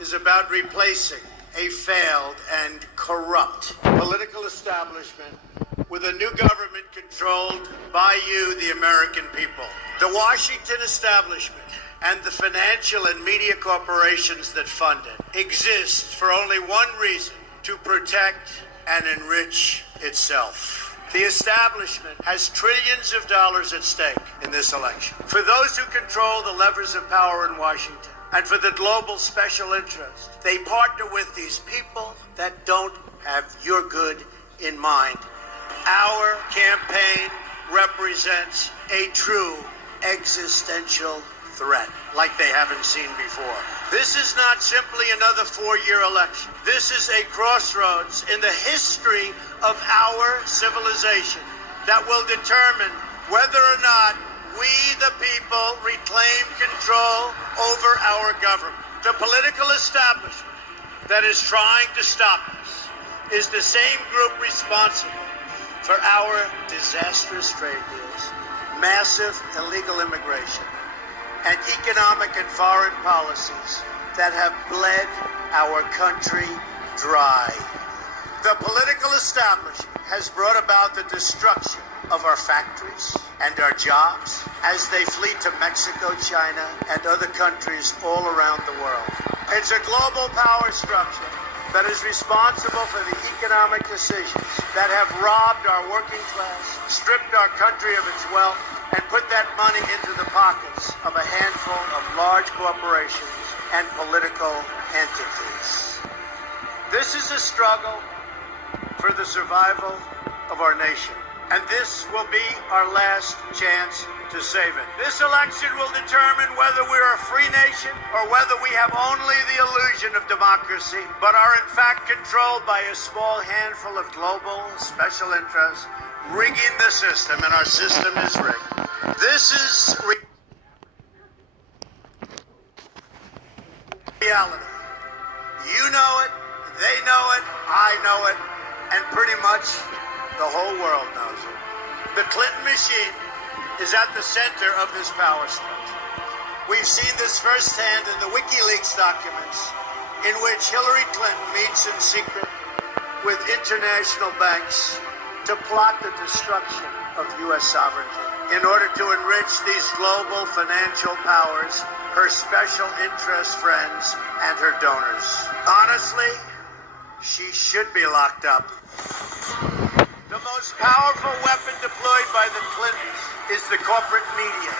is about replacing a failed and corrupt political establishment with a new government controlled by you, the American people. The Washington establishment and the financial and media corporations that fund it exist for only one reason: to protect and enrich itself. The establishment has trillions of dollars at stake in this election. For those who control the levers of power in Washington, and for the global special interest, they partner with these people that don't have your good in mind. Our campaign represents a true existential threat like they haven't seen before. This is not simply another four-year election. This is a crossroads in the history of our civilization that will determine whether or not we, the people, reclaim control over our government. The political establishment that is trying to stop us is the same group responsible for our disastrous trade deals, massive illegal immigration, and economic and foreign policies that have bled our country dry. The political establishment has brought about the destruction of our factories and our jobs as they flee to Mexico, China, and other countries all around the world. It's a global power structure that is responsible for the economic decisions that have robbed our working class, stripped our country of its wealth, and put that money into the pockets of a handful of large corporations and political entities. This is a struggle for the survival of our nation, and this will be our last chance to save it. This election will determine whether we're a free nation or whether we have only the illusion of democracy, but are in fact controlled by a small handful of global special interests rigging the system, and our system is rigged. This is reality. You know it, they know it, I know it, and pretty much the whole world knows it. The Clinton machine is at the center of this power structure. We've seen this firsthand in the WikiLeaks documents, in which Hillary Clinton meets in secret with international banks to plot the destruction of U.S. sovereignty in order to enrich these global financial powers, her special interest friends, and her donors. Honestly, she should be locked up. The most powerful weapon deployed by the Clintons is the corporate media,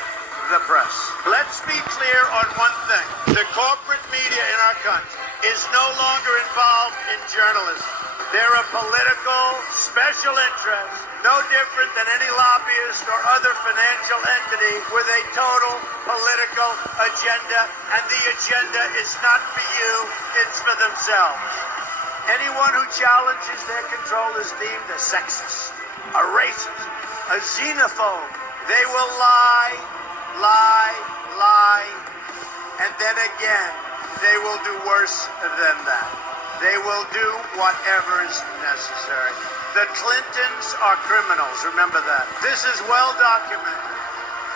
the press. Let's be clear on one thing. The corporate media in our country is no longer involved in journalism. They're a political special interest, no different than any lobbyist or other financial entity with a total political agenda, and the agenda is not for you, it's for themselves. Anyone who challenges their control is deemed a sexist, a racist, a xenophobe. They will lie, and then again, they will do worse than that. They will do whatever is necessary. The Clintons are criminals, remember that. This is well documented,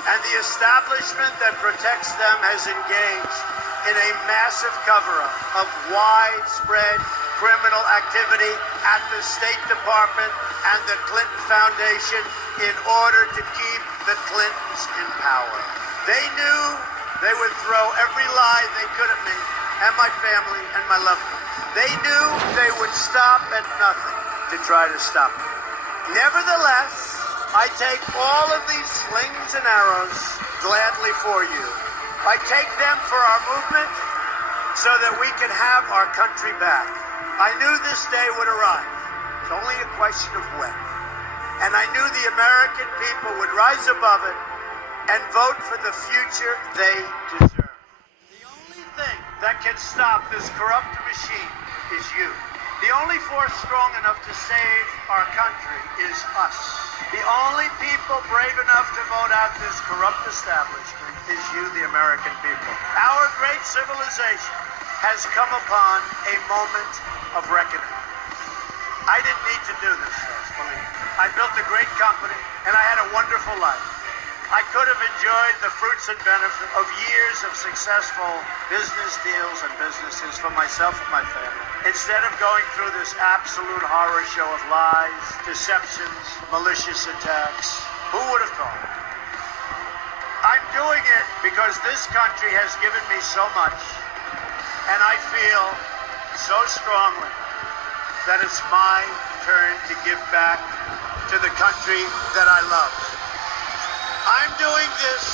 and the establishment that protects them has engaged in a massive cover-up of widespread criminal activity at the State Department and the Clinton Foundation in order to keep the Clintons in power. They knew they would throw every lie they could at me and my family and my loved ones. They knew they would stop at nothing to try to stop me. Nevertheless, I take all of these slings and arrows gladly for you. I take them for our movement so that we can have our country back. I knew this day would arrive. It's only a question of when. And I knew the American people would rise above it and vote for the future they deserve. The only thing that can stop this corrupt machine is you. The only force strong enough to save our country is us. The only people brave enough to vote out this corrupt establishment is you, the American people. Our great civilization has come upon a moment of reckoning. I didn't need to do this, folks, believe me. I built a great company, and I had a wonderful life. I could have enjoyed the fruits and benefit of years of successful business deals and businesses for myself and my family. Instead of going through this absolute horror show of lies, deceptions, malicious attacks, who would have thought? I'm doing it because this country has given me so much, and I feel so strongly that it's my turn to give back to the country that I love. I'm doing this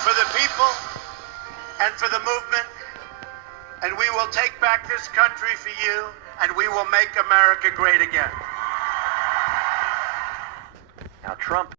for the people and for the movement, and we will take back this country for you, and we will make America great again. Now, Trump